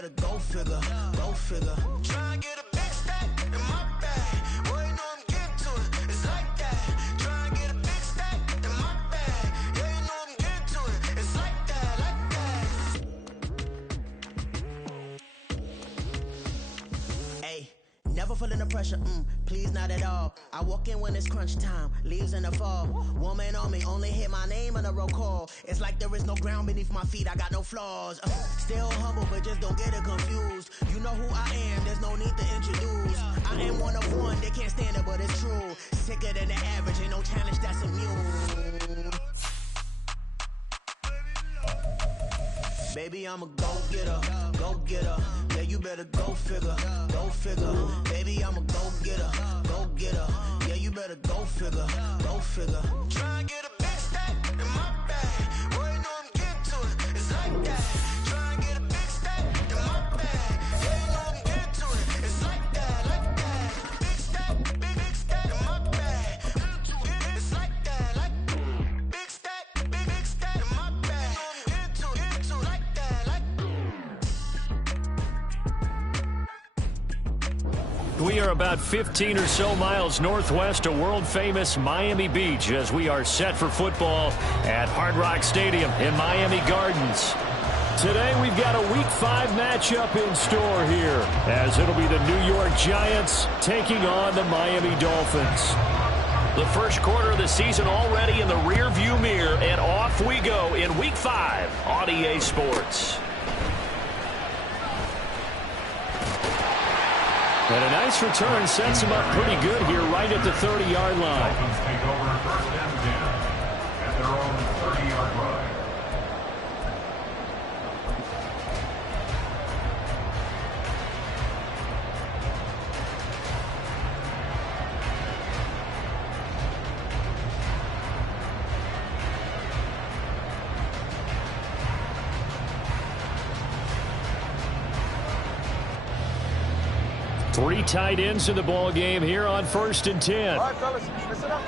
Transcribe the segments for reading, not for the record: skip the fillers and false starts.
better go figure, go figure. Try and get a big stack in my bag. Boy, you know I'm getting to it. It's like that. Try and get a big stack in my bag. Yeah, you know I'm getting to it. It's like that, like that. Hey, never feeling the pressure, please not at all. I walk in when it's crunch time, leaves in the fall. Woman on me, only hit my name on the roll call. It's like there is no ground beneath my feet, I got no flaws. Still humble, but just don't get it confused. You know who I am, there's no need to introduce. I am one of one, they can't stand it, but it's true. Sicker than the average, ain't no challenge that's immune. Baby, I'm a go-getter, go-getter. Yeah, you better go figure, go figure. Baby, I'm a go-getter, go-getter. Yeah, you better go figure, go figure. Try and get a big stack in my bag. Boy, you know I'm getting to it. It's like that. Try and get a big stack in my bag. Yeah, you know I'm getting to it. It's like that, like that. Big stack, big stack in my bag. It's like that, like big stack, big stack in my bag. You know I'm getting to it, like that, like. We are about 15 or so miles northwest of world-famous Miami Beach as we are set for football at Hard Rock Stadium in Miami Gardens. Today we've got a Week 5 matchup in store here as it'll be the New York Giants taking on the Miami Dolphins. The first quarter of the season already in the rear-view mirror, and off we go in Week 5 on EA Sports. And a nice return sets him up pretty good here right at the 30-yard line. Dolphins take over first and 10 at their own 30-yard line. Three tight ends in the ball game here on 1st and 10. All right, fellas, listen up.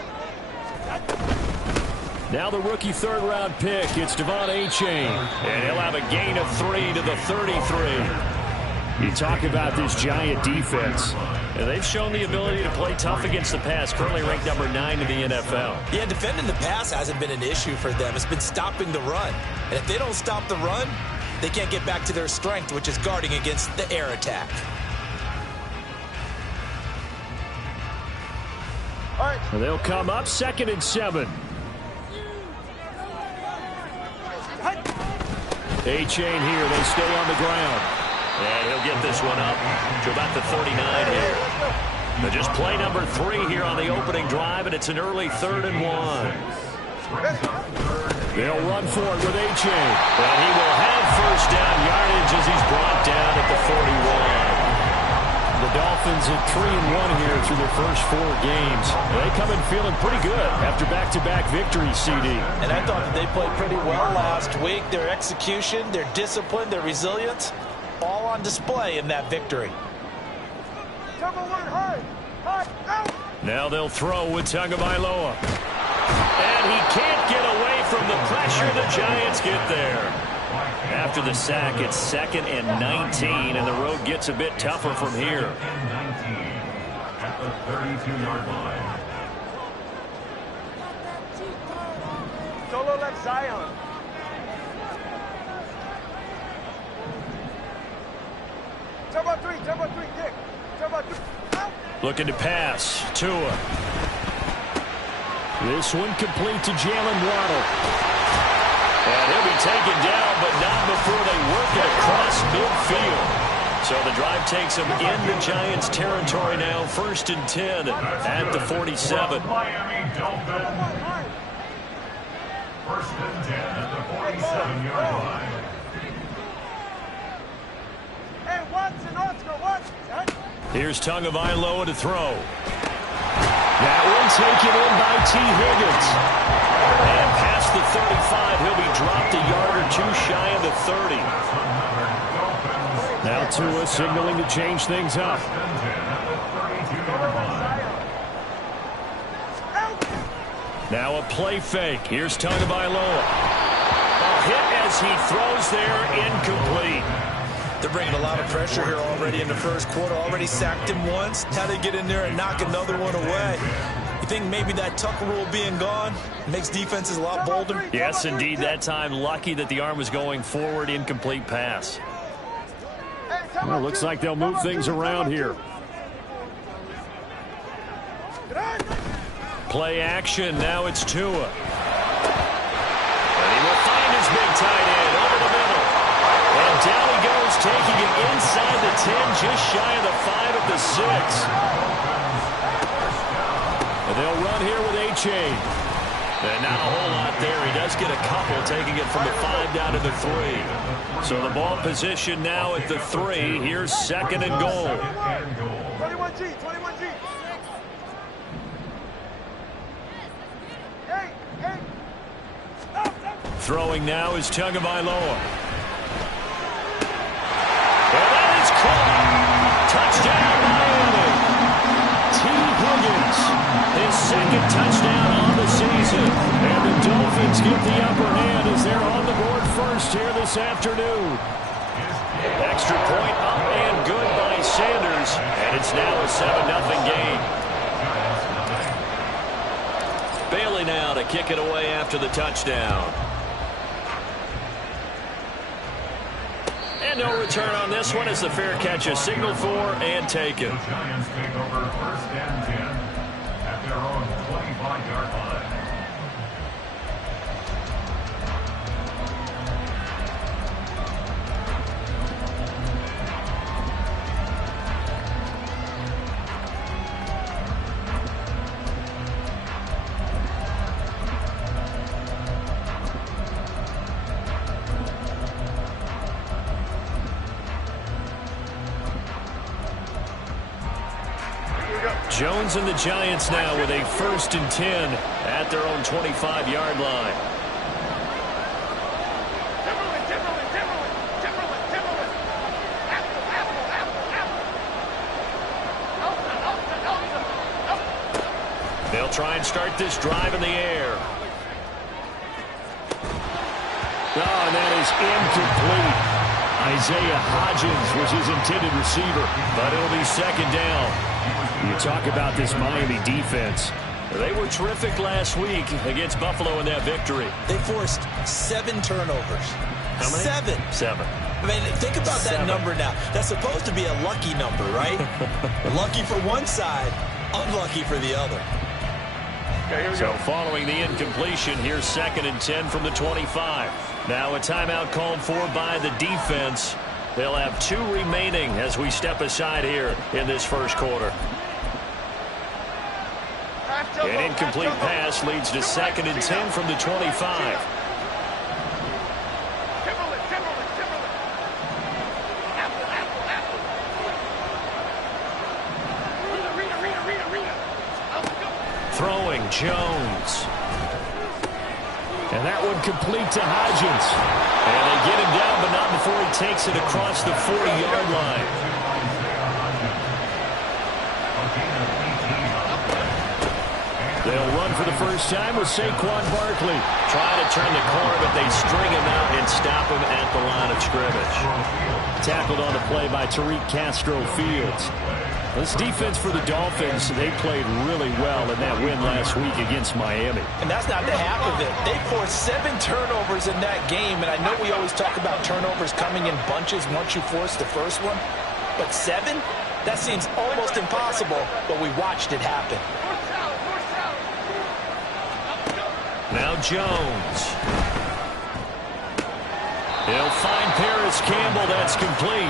Now the rookie third-round pick, it's Devon Achane, and he'll have a gain of 3 to the 33. You talk about this Giant defense. And they've shown the ability to play tough against the pass, currently ranked number 9 in the NFL. Yeah, defending the pass hasn't been an issue for them. It's been stopping the run. And if they don't stop the run, they can't get back to their strength, which is guarding against the air attack. And they'll come up 2nd and 7. Achane here. They stay on the ground. And he'll get this one up to about the 39 here. But just play number 3 here on the opening drive, and it's an early 3rd and 1. They'll run for it with Achane. And he will have first down yardage as he's brought down at the 41. The Dolphins at 3-1 here through their first 4 games. They come in feeling pretty good after back-to-back victories, CD. And I thought that they played pretty well last week. Their execution, their discipline, their resilience, all on display in that victory. Now they'll throw with Tagovailoa. And he can't get away from the pressure. The Giants get there. After the sack, it's 2nd and 19, and the road gets a bit tougher from here. At the 32-yard line. Solo left Zion. Turbo 3, Dick. Turbo 3. Looking to pass. Tua. This one complete to Jalen Waddle. And he'll be taken down, but not before they work it across midfield. So the drive takes them into Giants territory now. 1st and 10 at the 47. Miami Dolphins. 1st and 10 at the 47-yard line. Hey, Watson, Watson. Here's Tagovailoa to throw. That one taken in by T. Higgins. And past the 35, he'll be dropped a yard or 2 shy of the 30. Now Tua signaling to change things up. Now a play fake. Here's Tagovailoa. A hit as he throws there, incomplete. They're bringing a lot of pressure here already in the first quarter. Already sacked him once. Now they get in there and knock another one away. You think maybe that tuck rule being gone makes defenses a lot bolder? Yes, indeed. That time, lucky that the arm was going forward. Incomplete pass. Well, looks like they'll move things around here. Play action. Now it's Tua. And he will find his big tight end over the middle. And down he goes, taking it inside the 10, just shy of the 5 at the 6. And they'll run here with A-Chain. And not a whole lot there. He does get a couple, taking it from the 5 down to the 3. So the ball position now at the 3. Here's second and goal. 21G, 21G. Throwing now is Tagovailoa. And that is caught. Touchdown, Miami. T. Higgins, his second touchdown on the season. And the Dolphins get the upper hand as they're on the board first here this afternoon. Extra point up and good by Sanders. And it's now a 7-0 game. Bailey now to kick it away after the touchdown. And no return on this one as the fair catch is signaled for and taken. The Giants take over first and 10 at their own 25-yard line. Jones and the Giants now with a 1st and 10 at their own 25-yard line. They'll try and start this drive in the air. Oh, and that is incomplete. Isaiah Hodgins was his intended receiver, but it'll be second down. You talk about this Miami defense. They were terrific last week against Buffalo in that victory. They forced 7 turnovers. How many? 7. 7. I mean, think about that number now. That's supposed to be a lucky number, right? Lucky for one side, unlucky for the other. So following the incompletion, here's 2nd and 10 from the 25. Now a timeout called for by the defense. They'll have 2 remaining as we step aside here in this first quarter. An incomplete pass leads to 2nd and 10 from the 25. Throwing Jones. And that one complete to Hodgins. And they get him down, but not before he takes it across the 40-yard line. They'll run for the first time with Saquon Barkley. Trying to turn the corner, but they string him out and stop him at the line of scrimmage. Tackled on the play by Tariq Castro-Fields. This defense for the Dolphins, they played really well in that win last week against Miami. And that's not the half of it. They forced 7 turnovers in that game, and I know we always talk about turnovers coming in bunches once you force the first one. But 7? That seems almost impossible, but we watched it happen. Now Jones. He'll find Paris Campbell. That's complete.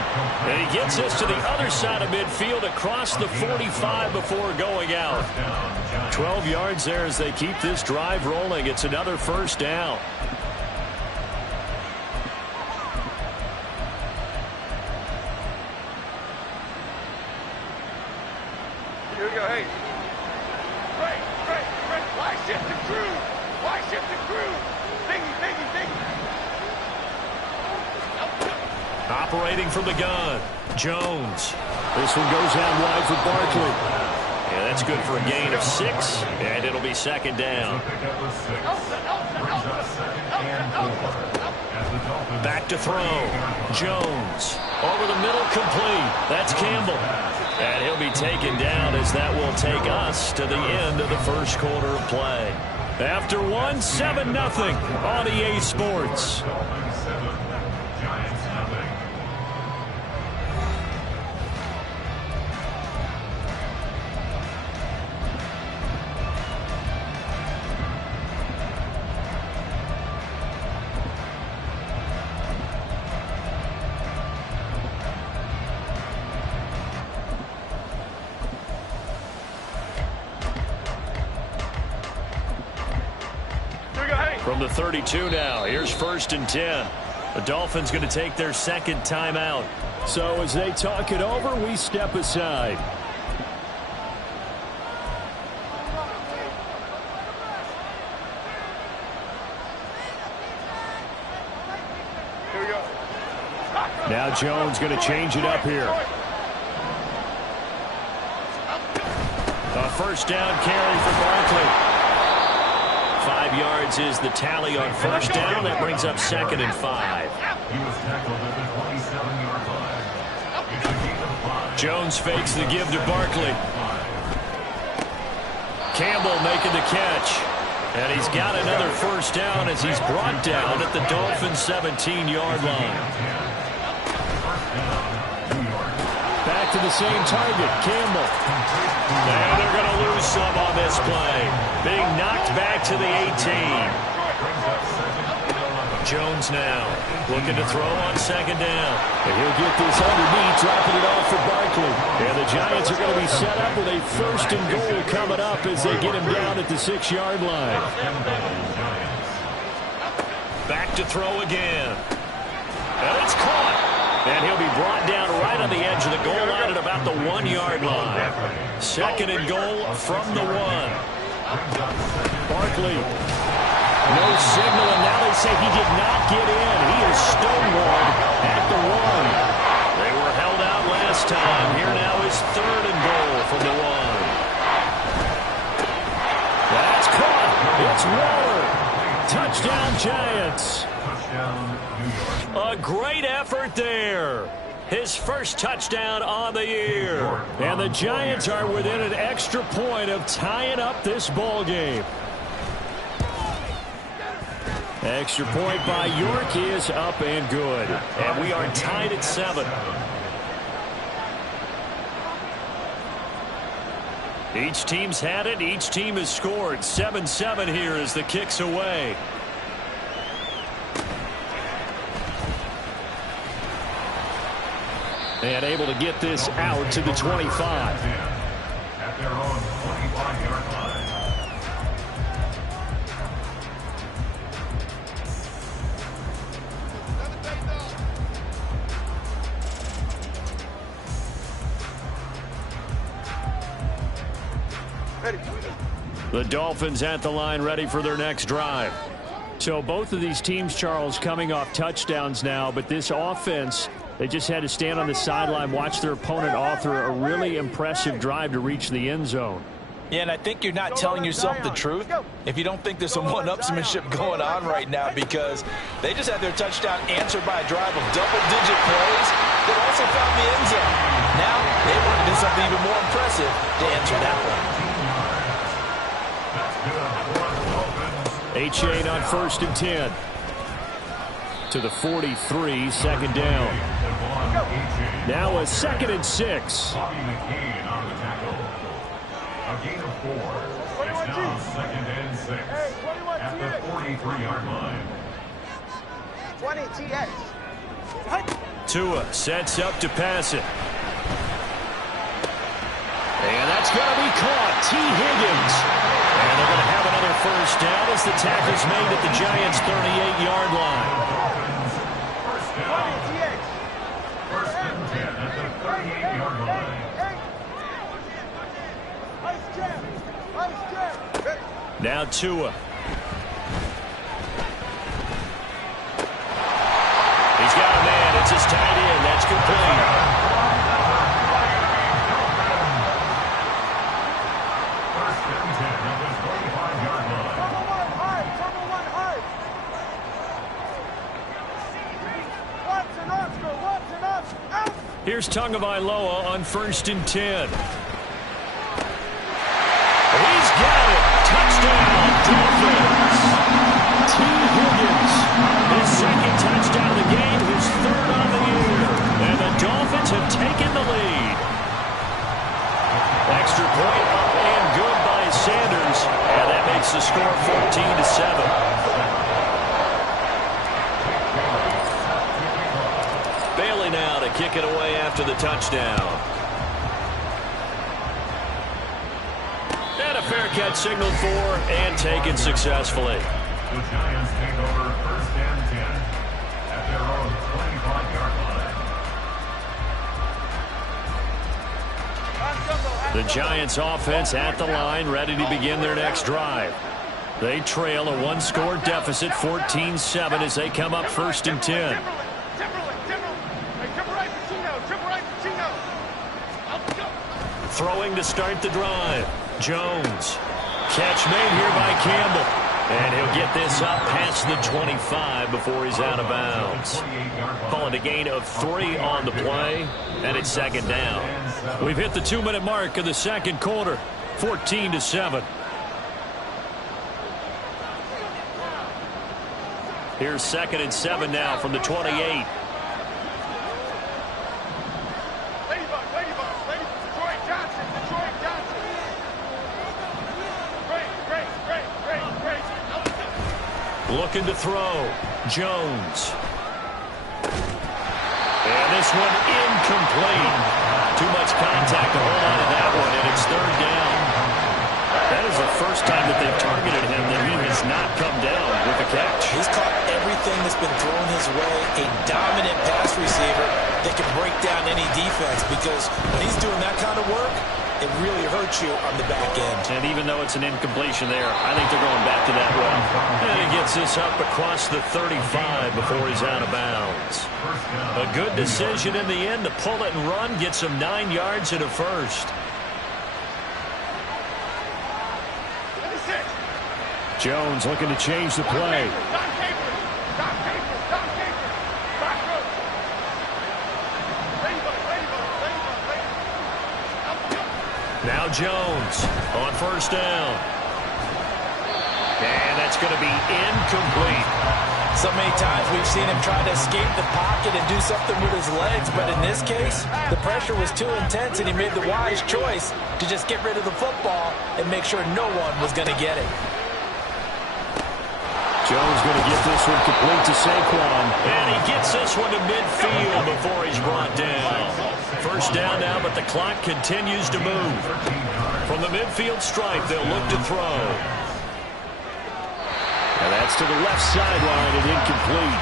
And he gets us to the other side of midfield across the 45 before going out. 12 yards there as they keep this drive rolling. It's another first down. Here we go, hey. Right. Why shift the crew? Why shift the crew? Biggie. Operating from the gun, Jones. This one goes out wide for Barkley. Yeah, that's good for a gain of 6, and it'll be second down. Pick up with 6. Brings up 2nd and 4 as the Dolphins Back to throw. Jones. Over the middle, complete. That's Campbell. And he'll be taken down as that will take us to the end of the first quarter of play. After one, 7-0 on EA Sports. Dolphins 7, Giants nothing. From the 32 now, here's 1st and 10. The Dolphins going to take their second timeout. So as they talk it over, we step aside. Here we go. Now Jones going to change it up here. A first down carry for Barkley. 5 yards is the tally on first down. That brings up 2nd and 5. He was tackled at the 27-yard line. It's a gain of 5. Jones fakes the give to Barkley. Campbell making the catch. And he's got another first down as he's brought down at the Dolphins' 17-yard line. Back to the same target, Campbell. And they're going to lose some on this play. Being knocked back to the 18. Jones now looking to throw on 2nd down. And he'll get this underneath, dropping it off for Barkley. And the Giants are going to be set up with a 1st and goal coming up as they get him down at the 6-yard line. Back to throw again. And it's caught. And he'll be brought down right on the edge of the goal line at about the 1-yard line. 2nd and goal from the 1. Barkley. No signal, and now they say he did not get in. He is stonewalled at the 1. They were held out last time. Here now is 3rd and goal from the 1. That's caught. It's Waller. Touchdown, Giants. A great effort there. His first touchdown on the year. And the Giants are within an extra point of tying up this ball game. Extra point by York is up and good. And we are tied at 7. Each team's had it. Each team has scored. 7-7 here as the kick's away. And able to get this out to the 25. At their own 25-yard line. The Dolphins at the line ready for their next drive. So both of these teams, Charles, coming off touchdowns now, but this offense, they just had to stand on the sideline, watch their opponent author a really impressive drive to reach the end zone. Yeah, and I think you're not telling yourself the truth if you don't think there's some one-upsmanship going on right now, because they just had their touchdown answered by a drive of double-digit plays that also found the end zone. Now they want to do something even more impressive to answer that one. H8 on 1st and 10. To the 43, 2nd down. Now a 2nd and 6. Bobby McCain on the tackle. A gain of 4. It's now 2nd and 6. At the 43-yard line. 20 TX. Tua sets up to pass it. And that's going to be caught. T. Higgins. And they're going to have another first down as the tackle's made at the Giants' 38-yard line. First down. 1st and 10 at the 38-yard line. Now Tua. He's got a man. It's his tight end. That's complete. Here's Tagovailoa on 1st and 10. He's got it. Touchdown, Dolphins. T. Higgins, his second touchdown of the game, his third on the year. And the Dolphins have taken the lead. Extra point up and good by Sanders. And that makes the score 14-7. Bailey now to kick it away after the touchdown. And a fair catch signaled for and taken successfully. The Giants take over 1st and 10 at their own 25-yard line. The Giants offense at the line, ready to begin their next drive. They trail a one-score deficit, 14-7, as they come up 1st and 10. Throwing to start the drive. Jones. Catch made here by Campbell. And he'll get this up past the 25 before he's out of bounds. Calling a gain of 3 on the play, and it's 2nd down. We've hit the 2-minute mark of the second quarter, 14-7. Here's 2nd and 7 now from the 28. Looking to throw. Jones. And this one incomplete. Too much contact to hold on to that one, and it's 3rd down. That is the first time that they've targeted him that he has not come down with a catch. He's caught everything that's been thrown his way. A dominant pass receiver that can break down any defense, because when he's doing that kind of work, it really hurts you on the back end. And even though it's an incompletion there, I think they're going back to that one. And he gets this up across the 35 before he's out of bounds. A good decision in the end to pull it and run, gets him 9 yards and a first. Jones looking to change the play. Now Jones on 1st down. And that's going to be incomplete. So many times we've seen him try to escape the pocket and do something with his legs, but in this case, the pressure was too intense and he made the wise choice to just get rid of the football and make sure no one was going to get it. Jones going to get this one complete to Saquon. And he gets this one to midfield before he's brought down. 1st down now, but the clock continues to move. From the midfield stripe, they'll look to throw. And that's to the left sideline and incomplete.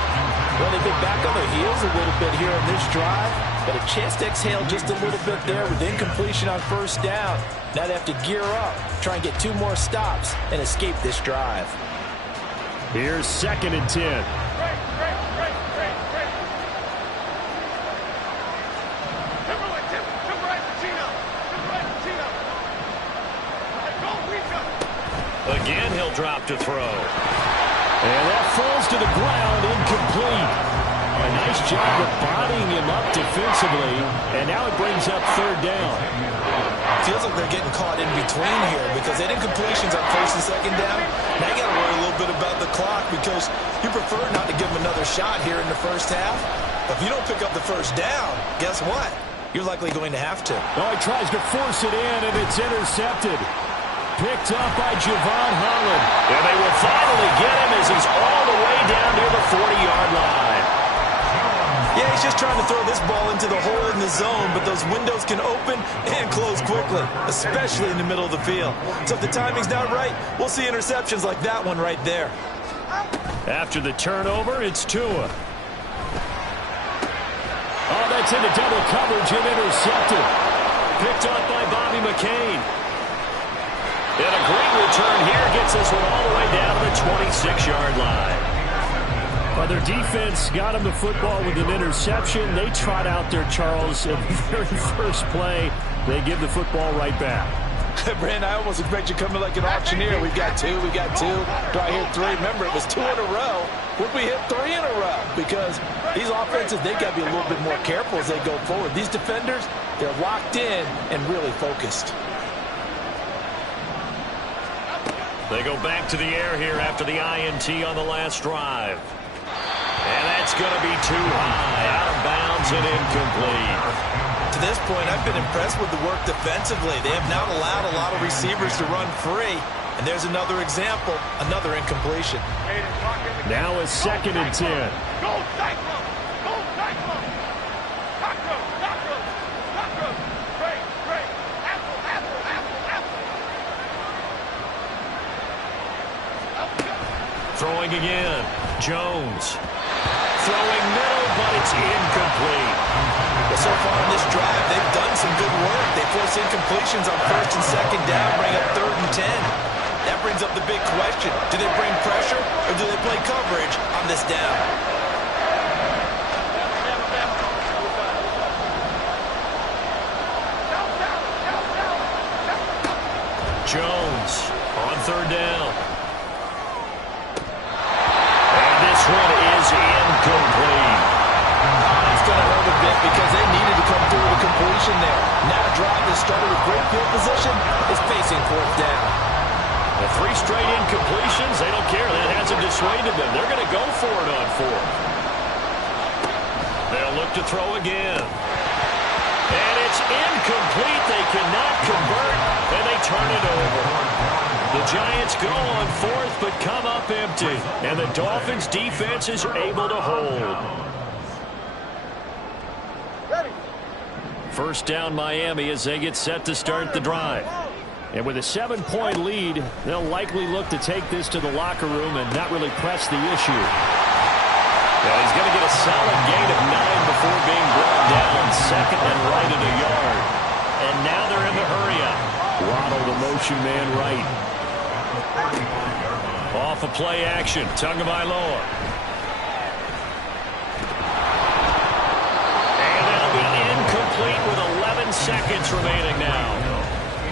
Well, they've been back on their heels a little bit here on this drive, but a chance to exhale just a little bit there with incompletion on 1st down. Now they have to gear up, try and get 2 more stops, and escape this drive. Here's 2nd and 10. Again, he'll drop to throw. And that falls to the ground, incomplete. A nice job of bodying him up defensively, and now it brings up 3rd down. Feels like they're getting caught in between here because they had incompletions on 1st and 2nd down. Now you got to worry a little bit about the clock because you prefer not to give them another shot here in the 1st half. But if you don't pick up the 1st down, guess what? You're likely going to have to. Oh, he tries to force it in, and it's intercepted. Picked up by Javon Holland. And they will finally get him as he's all the way down near the 40-yard line. Yeah, he's just trying to throw this ball into the hole in the zone, but those windows can open and close quickly, especially in the middle of the field. So if the timing's not right, we'll see interceptions like that one right there. After the turnover, it's Tua. Oh, that's into double coverage and intercepted. Picked up by Bobby McCain. And a great return here gets this one all the way down to the 26-yard line. Well, their defense got him the football with an interception. They trot out there, Charles, at the very first play. They give the football right back. Brand, I almost expect you coming like an auctioneer. We've got 2, we got 2. Do I hear 3? Remember, it was 2 in a row. would we hit 3 in a row? Because these offenses, they've got to be a little bit more careful as they go forward. These defenders, they're locked in and really focused. They go back to the air here after the INT on the last drive. And that's going to be too high. Out of bounds and incomplete. To this point, I've been impressed with the work defensively. They have not allowed a lot of receivers to run free. And there's another example, another incompletion. Now a 2nd and 10. Go Cyclone! Go Cyclone! Cockroach! Cockroach! Cockroach! Break! Break! Apple! Apple! Apple! Apple! Throwing again. Jones. Throwing middle, but it's incomplete. Well, so far in this drive, they've done some good work. They force incompletions on 1st and 2nd down, bring up 3rd and 10. That brings up the big question. Do they bring pressure or do they play coverage on this down? Jones on 3rd down. And this one is incomplete. It's going to hurt a bit because they needed to come through with a completion there. Now a drive that started with great field position is facing 4th down. The 3 straight incompletions, they don't care. That hasn't dissuaded them. They're going to go for it on 4th. They'll look to throw again. And it's incomplete. They cannot convert, and they turn it over. The Giants go on 4th, but come up empty. And the Dolphins' defense is able to hold. First down Miami as they get set to start the drive. And with a 7-point lead, they'll likely look to take this to the locker room and not really press the issue. Well, he's going to get a solid gain of 9 before being brought down. 2nd and right at a yard. And now they're in the hurry-up. Waddle, the motion man right. Off a play action. Tagovailoa. And that'll be incomplete with 11 seconds remaining now.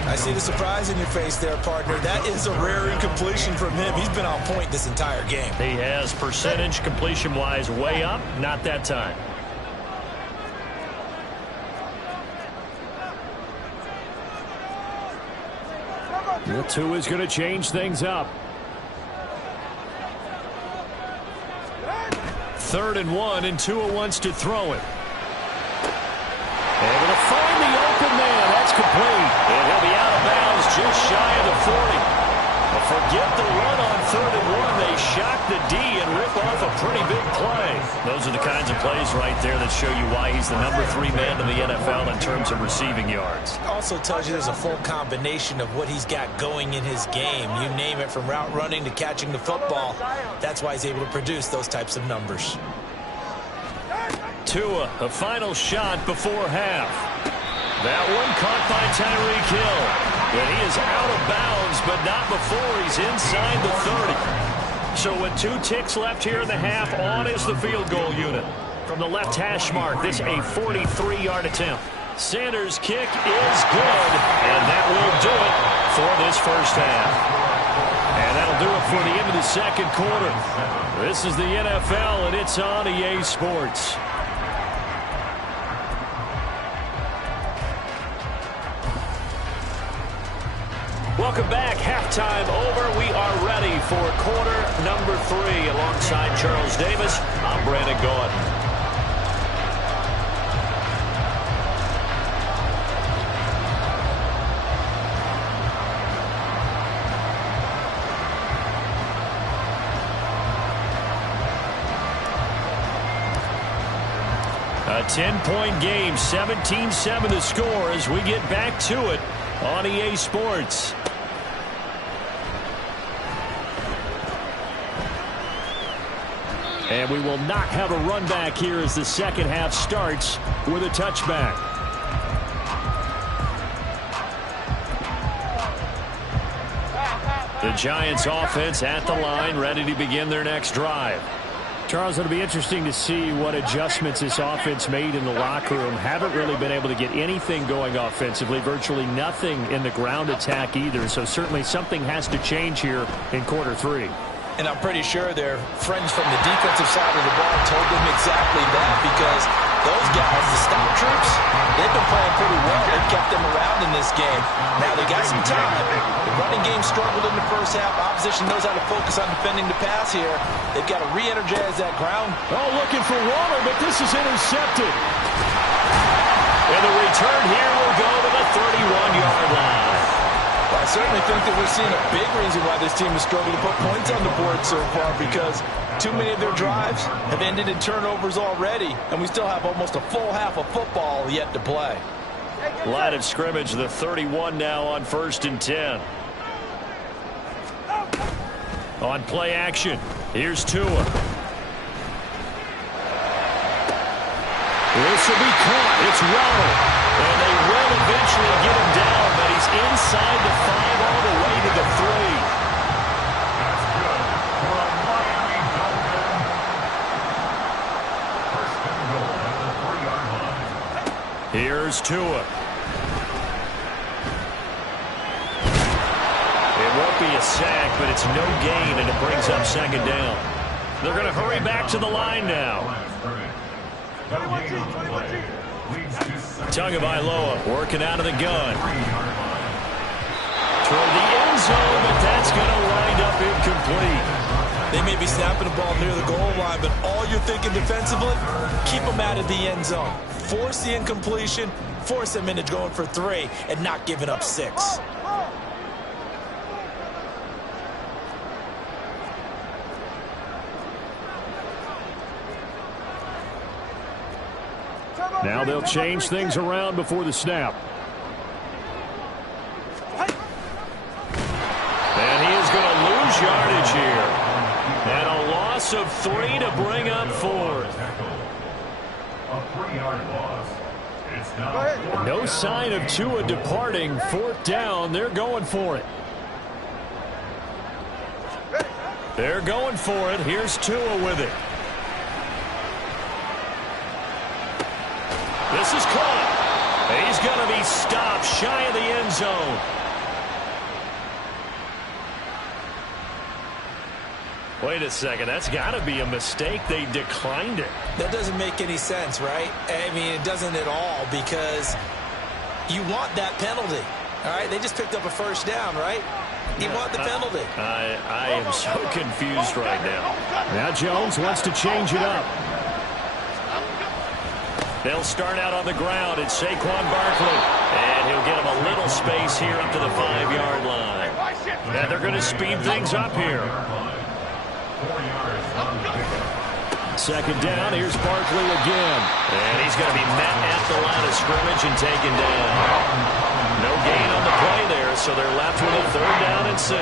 I see the surprise in your face there, partner. That is a rare incompletion from him. He's been on point this entire game. He has percentage completion-wise way up. Not that time. The 2 is going to change things up. 3rd and 1, and Tua wants to throw it. Able to find the open man. That's complete. And he'll be out of bounds just shy of the 40. But forget the run on 3rd and 1. They shock the D and rip off a pretty big play. Those are the kinds of plays right there that show you why he's the number 3 man in the NFL in terms of receiving yards. Also tells you there's a full combination of what he's got going in his game. You name it, from route running to catching the football. That's why he's able to produce those types of numbers. Tua, a final shot before half. That one caught by Tyreek Hill. And he is out of bounds, but not before he's inside the 30. So with 2 ticks left here in the half, on is the field goal unit. From the left hash mark, this a 43-yard attempt. Sanders' kick is good, and that will do it for this first half. And that'll do it for the end of the 2nd quarter. This is the NFL, and it's on EA Sports. Welcome back. Halftime over. We are ready for quarter number 3. Alongside Charles Davis, I'm Brandon Gordon. A 10-point game, 17-7 the score as we get back to it on EA Sports. And we will not have a run back here as the second half starts with a touchback. The Giants offense at the line, ready to begin their next drive. Charles, it'll be interesting to see what adjustments this offense made in the locker room. Haven't really been able to get anything going offensively, virtually nothing in the ground attack either. So certainly something has to change here in quarter 3. And I'm pretty sure their friends from the defensive side of the ball told them exactly that, because those guys, the stop troops, they've been playing pretty well. They've kept them around in this game. Now they got some time. The running game struggled in the first half. Opposition knows how to focus on defending the pass here. They've got to re-energize that ground. Oh, looking for Waller, but this is intercepted. And the return here will go to the 31-yard line. Well, I certainly think that we're seeing a big reason why this team has struggled to put points on the board so far, because too many of their drives have ended in turnovers already, and we still have almost a full half of football yet to play. Line of scrimmage, the 31 now on 1st and 10. On play action, here's Tua. This will be caught. It's Waddle. And they will eventually get him down, but he's inside the 5 all the way to the 3. That's good for a Miami Dolphin. First and goal at the 3-yard line. Here's Tua. It won't be a sack, but it's no gain, and it brings up 2nd down. They're going to hurry back to the line now. Tagovailoa working out of the gun. Toward the end zone, but that's going to wind up incomplete. They may be snapping the ball near the goal line, but all you're thinking defensively, keep them out of the end zone. Force the incompletion, force them into going for 3, and not giving up 6. Now they'll change things around before the snap. And he is going to lose yardage here. And a loss of 3 to bring up 4. A 3-yard loss. It's now No sign of Tua departing. 4th down. They're going for it. They're going for it. Here's Tua with it. This is caught. He's going to be stopped shy of the end zone. Wait a second. That's got to be a mistake. They declined it. That doesn't make any sense, right? I mean, it doesn't at all, because you want that penalty. All right? They just picked up a 1st down, right? You want the penalty. I am so confused right now. Now Jones wants to change it up. They'll start out on the ground. It's Saquon Barkley. And he'll get him a little space here up to the 5-yard line. And they're going to speed things up here. 4 yards on the pickup. 2nd down. Here's Barkley again. And he's going to be met at the line of scrimmage and taken down. No gain on the play there, so they're left with a 3rd down and 6.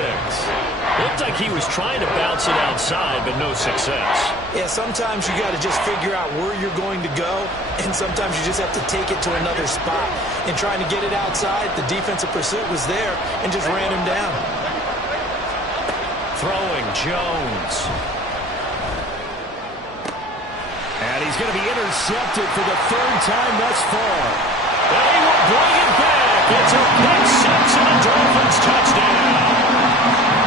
Looked like he was trying to bounce it outside, but no success. Yeah, sometimes you got to just figure out where you're going to go, and sometimes you just have to take it to another spot. And trying to get it outside, the defensive pursuit was there and just ran him down. Throwing Jones. And he's going to be intercepted for the 3rd time thus far. And he will bring it back. It's a pick 6 and a Dolphins touchdown.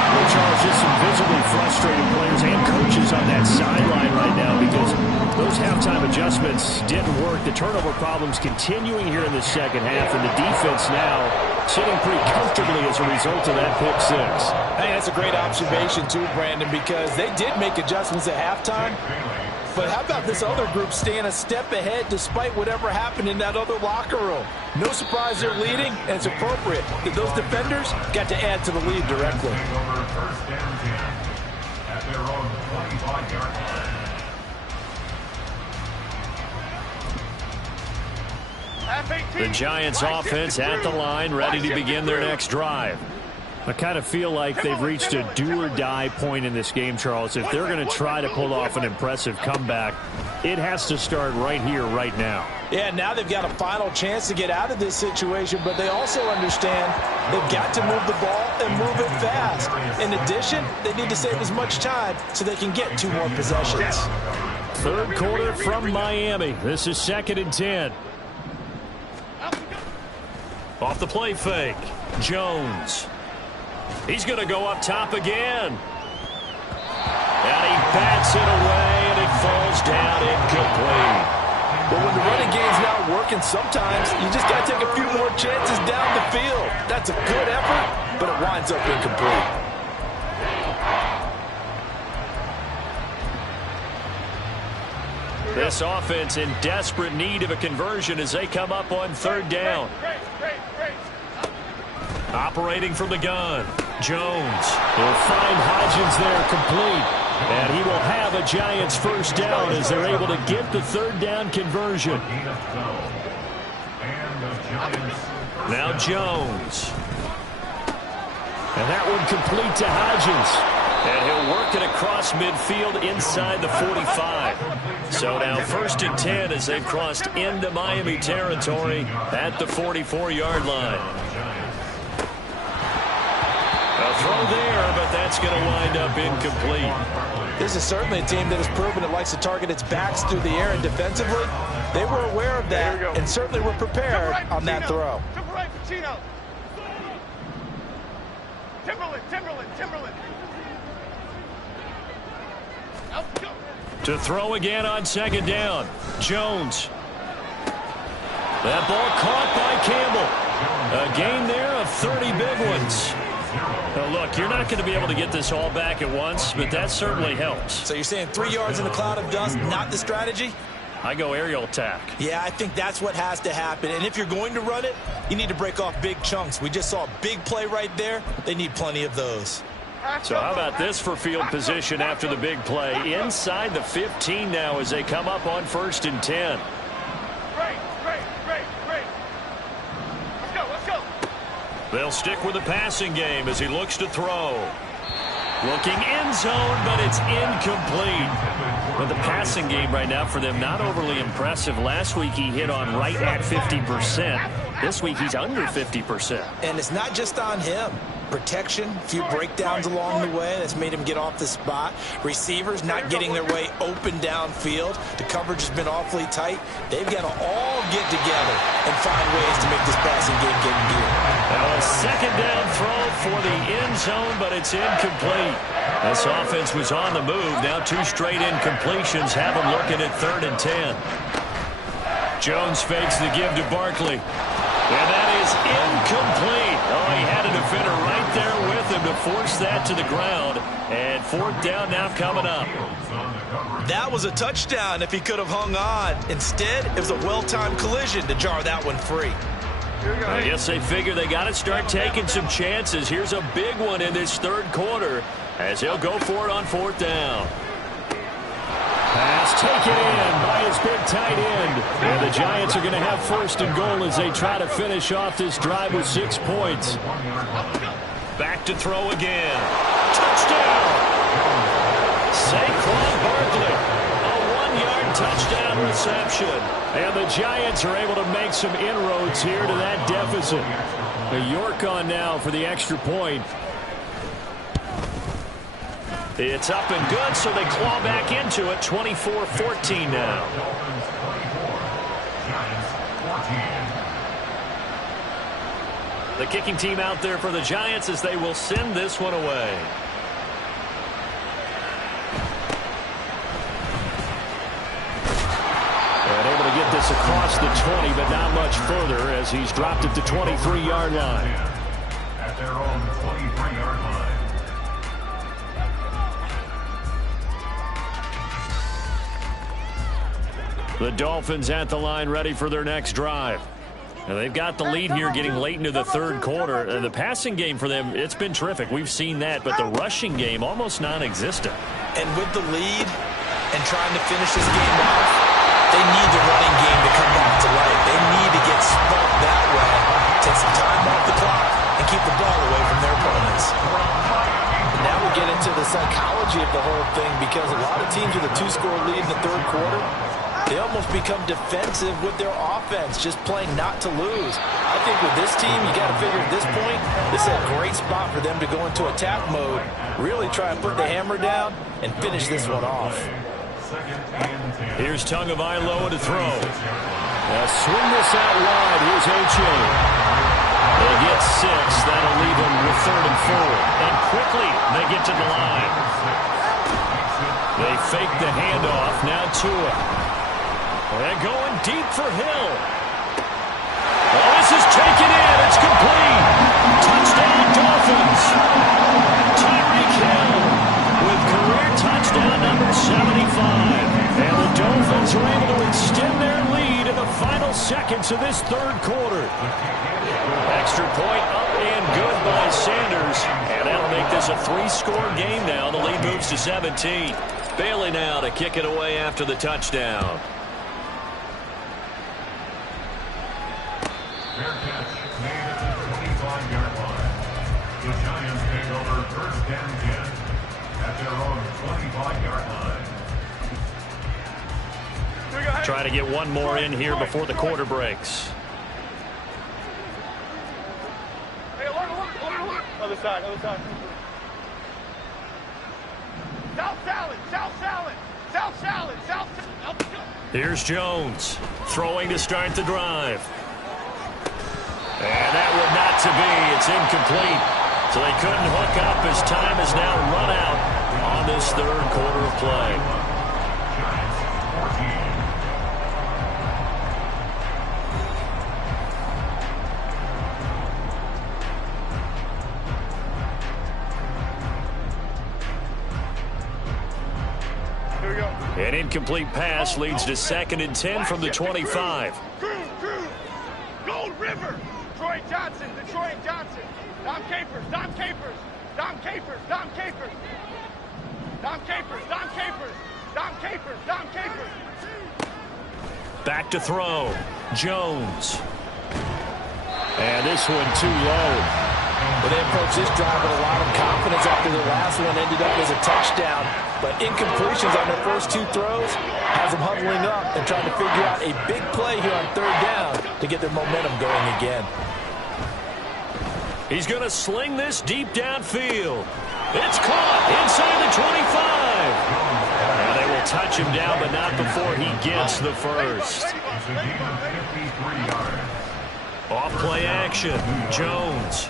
Well, Charles, just some visibly frustrated players and coaches on that sideline right now, because those halftime adjustments didn't work. The turnover problems continuing here in the 2nd half, and the defense now sitting pretty comfortably as a result of that pick 6. I think that's a great observation too, Brandon, because they did make adjustments at halftime. But how about this other group staying a step ahead despite whatever happened in that other locker room? No surprise they're leading, and it's appropriate. Those defenders got to add to the lead directly. Over 1st and 10 at their own 25-yard line. The Giants offense at the line, ready to begin their next drive. I kind of feel like they've reached a do-or-die point in this game, Charles. If they're going to try to pull off an impressive comeback, it has to start right here, right now. Yeah, now they've got a final chance to get out of this situation, but they also understand they've got to move the ball and move it fast. In addition, they need to save as much time so they can get 2 more possessions. 3rd quarter from Miami. This is 2nd and 10. Off the play fake, Jones. He's going to go up top again. And he bats it away, and it falls down incomplete. But when the running game's not working, sometimes you just got to take a few more chances down the field. That's a good effort, but it winds up incomplete. This offense in desperate need of a conversion as they come up on third down. Operating from the gun, Jones will find Hodgins there complete. And he will have a Giants first down as they're able to get the third down conversion. Now Jones. And that one complete to Hodgins. And he'll work it across midfield inside the 45. So now 1st and 10 as they've crossed into Miami territory at the 44-yard line. A throw there, but that's going to wind up incomplete. This is certainly a team that has proven it likes to target its backs through the air, and defensively, they were aware of that and certainly were prepared on that throw. Timberland. To throw again on 2nd down, Jones. That ball caught by Campbell. A gain there of 30 big ones. Now look, you're not going to be able to get this all back at once, but that certainly helps. So you're saying 3 yards in a cloud of dust, not the strategy? I go aerial attack. Yeah, I think that's what has to happen. And if you're going to run it, you need to break off big chunks. We just saw a big play right there. They need plenty of those. So how about this for field position after the big play? Inside the 15 now as they come up on 1st and 10. Great. Let's go. They'll stick with the passing game as he looks to throw. Looking end zone, but it's incomplete. But the passing game right now for them, not overly impressive. Last week he hit on right at 50%. This week he's under 50%. And it's not just on him. Protection, a few breakdowns along the way that's made him get off the spot. Receivers not getting their way open downfield. The coverage has been awfully tight. They've got to all get together and find ways to make this passing game get in gear. Now a 2nd down throw for the end zone, but it's incomplete. This offense was on the move. Now 2 straight incompletions have them looking at 3rd and 10. Jones fakes the give to Barkley. And that is incomplete. Oh, he had a defender right there with him to force that to the ground. And 4th down now coming up. That was a touchdown if he could have hung on. Instead, it was a well-timed collision to jar that one free. I guess they figure they got to start taking some chances. Here's a big one in this 3rd quarter as he'll go for it on 4th down. Pass taken in by his big tight end. And the Giants are going to have 1st and goal as they try to finish off this drive with 6 points. Back to throw again. Touchdown! Saquon Barkley. A 1-yard touchdown reception. And the Giants are able to make some inroads here to that deficit. York on now for the extra point. It's up and good, so they claw back into it. 24-14 now. The kicking team out there for the Giants as they will send this one away. And able to get this across the 20, but not much further as he's dropped at the 23-yard line. At their own 23-yard line. The Dolphins at the line ready for their next drive. Now they've got the lead here getting late into the 3rd quarter. The passing game for them, it's been terrific. We've seen that, but the rushing game almost non-existent. And with the lead and trying to finish this game off, they need the running game to come back to life. They need to get spunk that way, take some time off the clock, and keep the ball away from their opponents. And now we get into the psychology of the whole thing because a lot of teams with a 2-score lead in the 3rd quarter, they almost become defensive with their offense, just playing not to lose. I think with this team, you got to figure at this point, this is a great spot for them to go into attack mode, really try and put the hammer down and finish this one off. Here's Tagovailoa to throw. Now swing this out wide. Here's H.A. They get 6. That'll leave them with 3rd and 4. And quickly, they get to the line. They fake the handoff. Now Tua. And going deep for Hill. Oh, this is taken in. It's complete. Touchdown, Dolphins. Tyreek Hill with career touchdown number 75. And the Dolphins are able to extend their lead in the final seconds of this third quarter. Extra point up and good by Sanders. And that'll make this a 3-score game now. The lead moves to 17. Bailey now to kick it away after the touchdown. Fair catch made at the 25-yard line. The Giants take over first and 10 at their own 25-yard line. Try to get one more in here before the quarter breaks. Other side, other side. South salad, south salad, south salad, south salad. Here's Jones throwing to start the drive. And that would not to be. It's incomplete. So they couldn't hook up as time has now run out on this third quarter of play. Giants 14. An incomplete pass leads to 2nd and 10 from the 25. Gold River. Troy Johnson, Detroit Johnson. Dom Capers, Dom Capers. Dom Capers, Dom Capers. Dom Capers, Dom Capers. Dom Capers, Dom Capers. Back to throw. Jones. And this one too low. Well, they approached this drive with a lot of confidence after the last one ended up as a touchdown. But incompletions on their first 2 throws has them huddling up and trying to figure out a big play here on 3rd down to get their momentum going again. He's going to sling this deep downfield. It's caught inside the 25. And they will touch him down, but not before he gets the first. It's a gain of 53 yards. Off play action. Jones.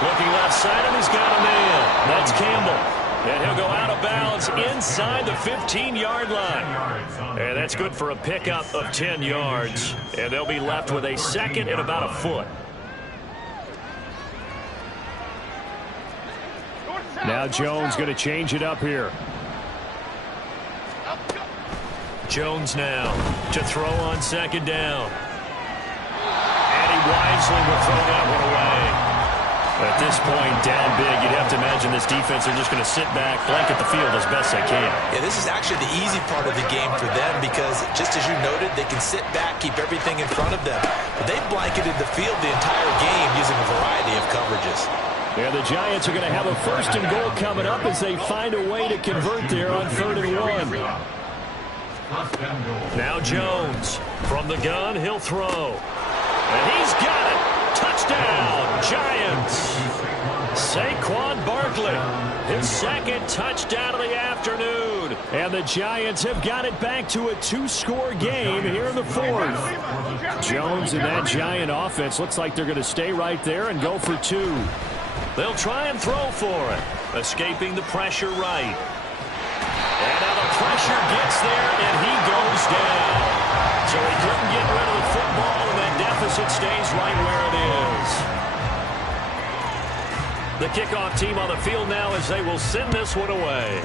Looking left side, and he's got a man. That's Campbell. And he'll go out of bounds inside the 15-yard line. And that's good for a pickup of 10 yards. And they'll be left with a 2nd and about a foot. Now Jones going to change it up here. Jones now to throw on 2nd down. And he wisely will throw that one away. At this point, down big, you'd have to imagine this defense are just going to sit back, blanket the field as best they can. Yeah, this is actually the easy part of the game for them because, just as you noted, they can sit back, keep everything in front of them. But they've blanketed the field the entire game using a variety of coverages. Yeah, the Giants are going to have a 1st and goal coming up as they find a way to convert there on 3rd and 1. Now Jones from the gun, he'll throw. And he's got it. Touchdown, Giants. Saquon Barkley, his 2nd touchdown of the afternoon. And the Giants have got it back to a 2-score game here in the 4th. Jones and that Giant offense looks like they're going to stay right there and go for 2. They'll try and throw for it. Escaping the pressure right. And now the pressure gets there, and he goes down. So he couldn't get rid of the football, and that deficit stays right where it is. The kickoff team on the field now as they will send this one away.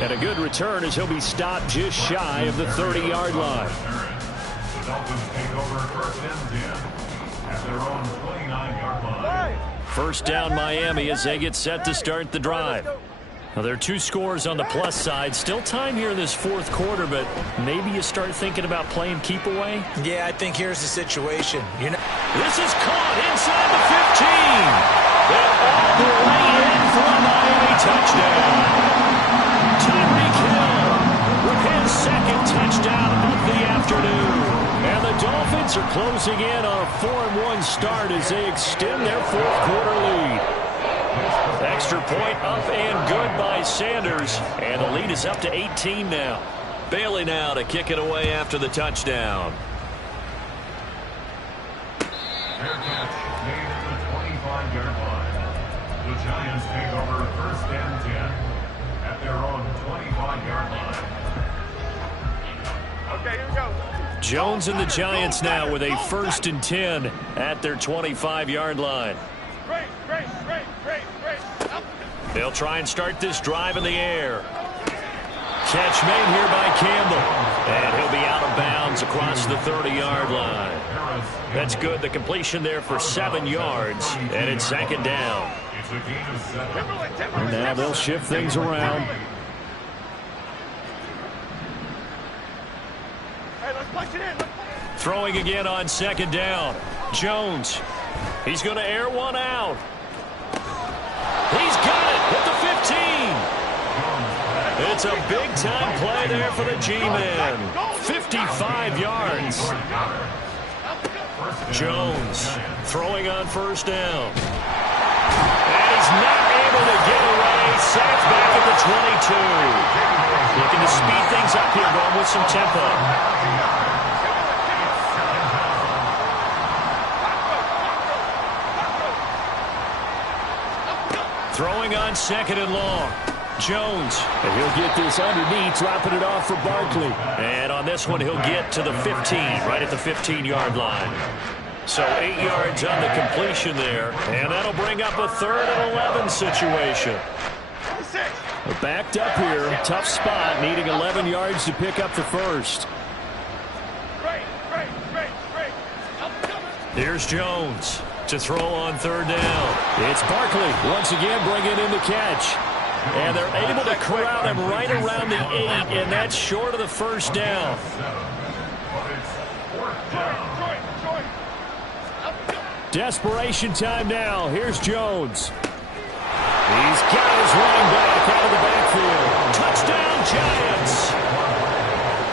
And a good return as he'll be stopped just shy of the 30-yard line. The Dolphins take over first and 10 at their own 29-yard line. First down Miami as they get set to start the drive. Now, there are 2 scores on the plus side. Still time here in this 4th quarter, but maybe you start thinking about playing keep away? Yeah, I think here's the situation. This is caught inside the 15. And all the way in for a Miami touchdown. Tyreek Hill with his 2nd touchdown of the afternoon. And the Dolphins are closing in on a 4-1 start as they extend their 4th quarter lead. Extra point up and good by Sanders. And the lead is up to 18 now. Bailey now to kick it away after the touchdown. Fair catch made at the 25-yard line. The Giants take over first and 10 at their own 25-yard line. Okay, here we go. Jones and the Giants now with a first and 10 at their 25-yard line. Great. They'll try and start this drive in the air. Catch made here by Campbell. And he'll be out of bounds across the 30-yard line. That's good. The completion there for 7 yards. And it's second down. It's a gain of 7. And now they'll shift things around. Hey, let's punch it in. Throwing again on second down. Jones. He's going to air one out. He's got it at the 15. It's a big-time play there for the G-Man. 55 yards. Jones throwing on first down. And he's not able to get away. Sacked back at the 22. Looking to speed things up here, going with some tempo. Throwing on second and long. Jones. And he'll get this underneath, dropping it off for Barkley. And on this one, he'll get to the 15, right at the 15-yard line. So 8 yards on the completion there. And that'll bring up a 3rd and 11 situation. We're backed up here. Tough spot, needing 11 yards to pick up the first. Great. Here's Jones to throw on 3rd down. It's Barkley once again bringing in the catch. And they're able to corral him right around the 8, and that's short of the first down. Desperation time now. Here's Jones. He's got his running back out of the backfield. Touchdown, Giants.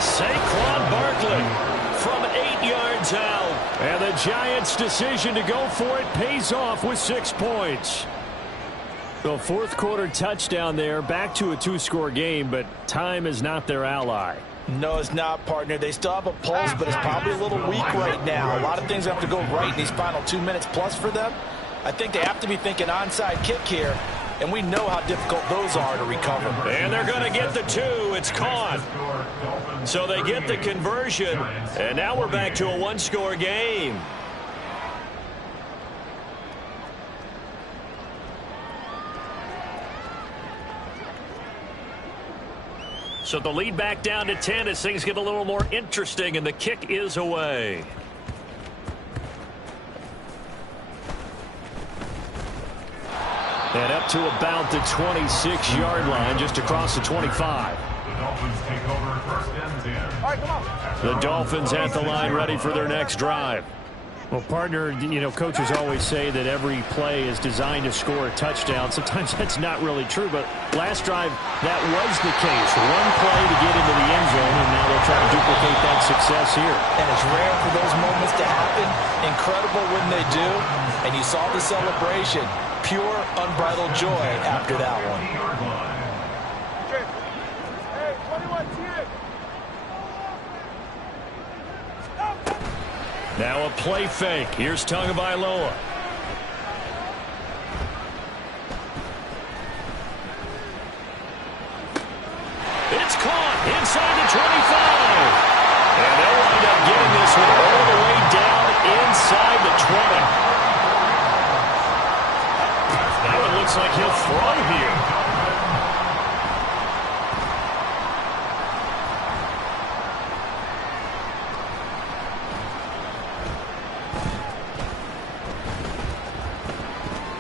Saquon Barkley from 8 yards out. And the Giants' decision to go for it pays off with 6 points. The fourth quarter touchdown there, back to a 2-score game, but time is not their ally. No, it's not, partner. They still have a pulse, but it's probably a little weak right now. A lot of things have to go right in these final 2 minutes plus for them. I think they have to be thinking onside kick here, and we know how difficult those are to recover. And they're going to get the 2. It's caught. So they get the conversion, and now we're back to a 1-score game. So the lead back down to 10 as things get a little more interesting, and the kick is away. And up to about the 26-yard line, just across the 25. The Dolphins take over first and 10. All right, come on. The Dolphins at the line ready for their next drive. Well, partner, you know, coaches always say that every play is designed to score a touchdown. Sometimes that's not really true, but last drive, that was the case. One play to get into the end zone, and now they'll try to duplicate that success here. And it's rare for those moments to happen. Incredible when they do. And you saw the celebration. Pure, unbridled joy after that one. Hey, 21, team. Now a play fake. Here's Tagovailoa. It's caught inside the 25. And they'll wind up getting this one all the way down inside the 20. Now it looks like he'll throw here.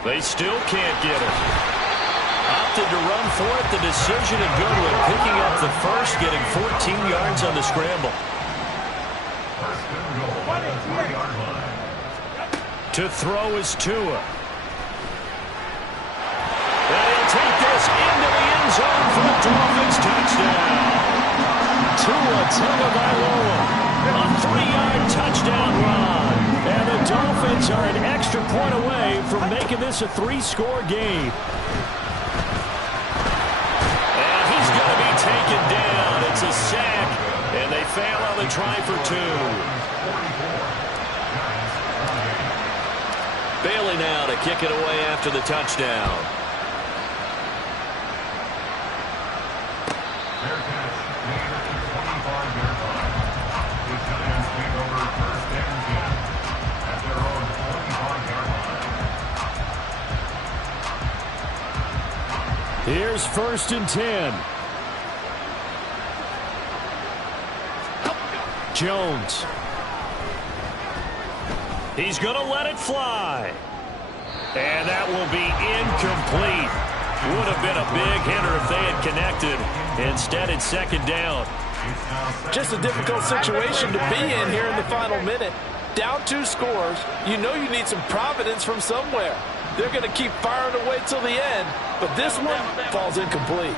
They still can't get it. Opted to run for it. The decision a good one. Picking up the first, getting 14 yards on the scramble. First and goal at the 3-yard line. To throw is Tua. And he'll take this into the end zone for the Dolphins touchdown. Tua Tagovailoa. A 3-yard touchdown run. And the Dolphins are an extra point away from making this a 3-score game. And he's going to be taken down. It's a sack, and they fail on the try for 2. Bailey now to kick it away after the touchdown. Fair catch made at the 25-yard line. The Giants take over first and 10 at their own 25-yard line. Here's first and 10. Jones. He's going to let it fly. And that will be incomplete. Would have been a big hitter if they had connected. Instead, it's second down. Just a difficult situation to be in here in the final minute. Down 2 scores. You know you need some providence from somewhere. They're going to keep firing away till the end, but this one falls incomplete.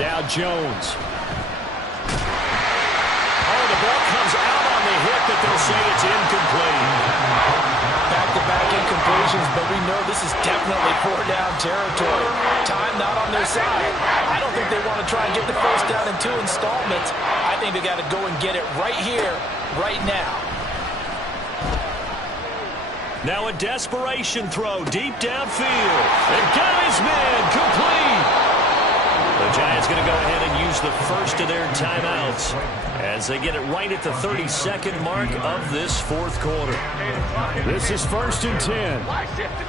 Now Jones. Oh, the ball comes out on the hit, but they'll say it's incomplete. Back-to-back incompletions, but we know this is definitely 4-down territory. Time not on their side. I don't think they want to try and get the first down in 2 installments. I think they got to go and get it right here, right now. Now a desperation throw deep downfield. And got his man complete. The Giants going to go ahead and use the first of their timeouts as they get it right at the 32nd mark of this fourth quarter. This is first and 10.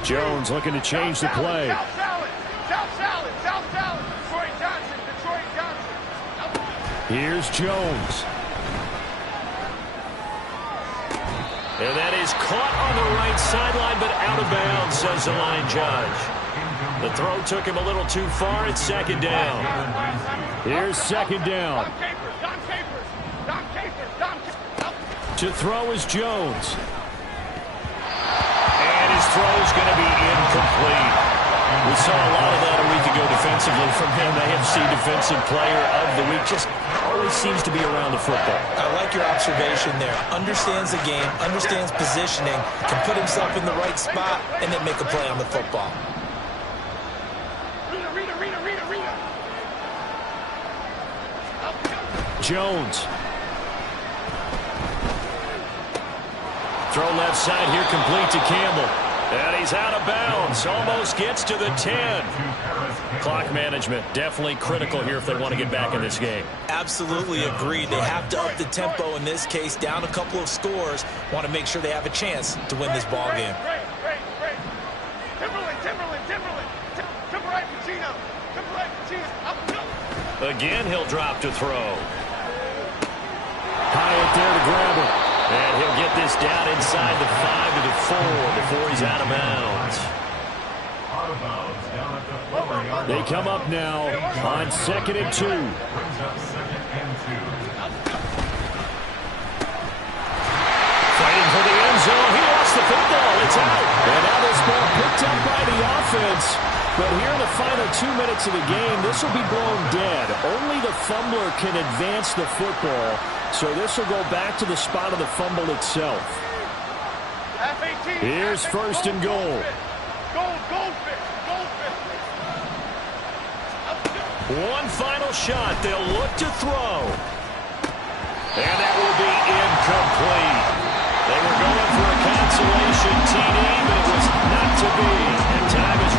Jones looking to change the play. South salad. Detroit Johnson. Here's Jones. And that is caught on the right sideline, but out of bounds, says the line judge. The throw took him a little too far. It's second down. Here's second down. Dom Capers. To throw is Jones. And his throw is going to be incomplete. We saw a lot of that a week ago defensively from him. AFC Defensive Player of the Week. Just always seems to be around the football. I like your observation there. Understands the game, understands positioning, can put himself in the right spot, and then make a play on the football. Rita. Jones. Throw left side here, complete to Campbell. And he's out of bounds. Almost gets to the 10. Clock management definitely critical here if they want to get back in this game. Absolutely agreed. They have to up the tempo in this case, down a couple of scores. Want to make sure they have a chance to win this ball game. Great. Timberlake Pacino. Again, he'll drop to throw. Hyatt there to grab it. And he'll get this down inside the 5 to the 4 before he's out of bounds. They come up now on 2nd and 2. Brings up 2nd and 2. Fighting for the end zone. He lost the football. It's out. And now this ball picked up by the offense. But here in the final 2 minutes of the game, this will be blown dead. Only the fumbler can advance the football. So this will go back to the spot of the fumble itself. Here's first and goal. Goldfish. One final shot. They'll look to throw. And that will be incomplete. They were going for a consolation TD, but it was not to be. And time is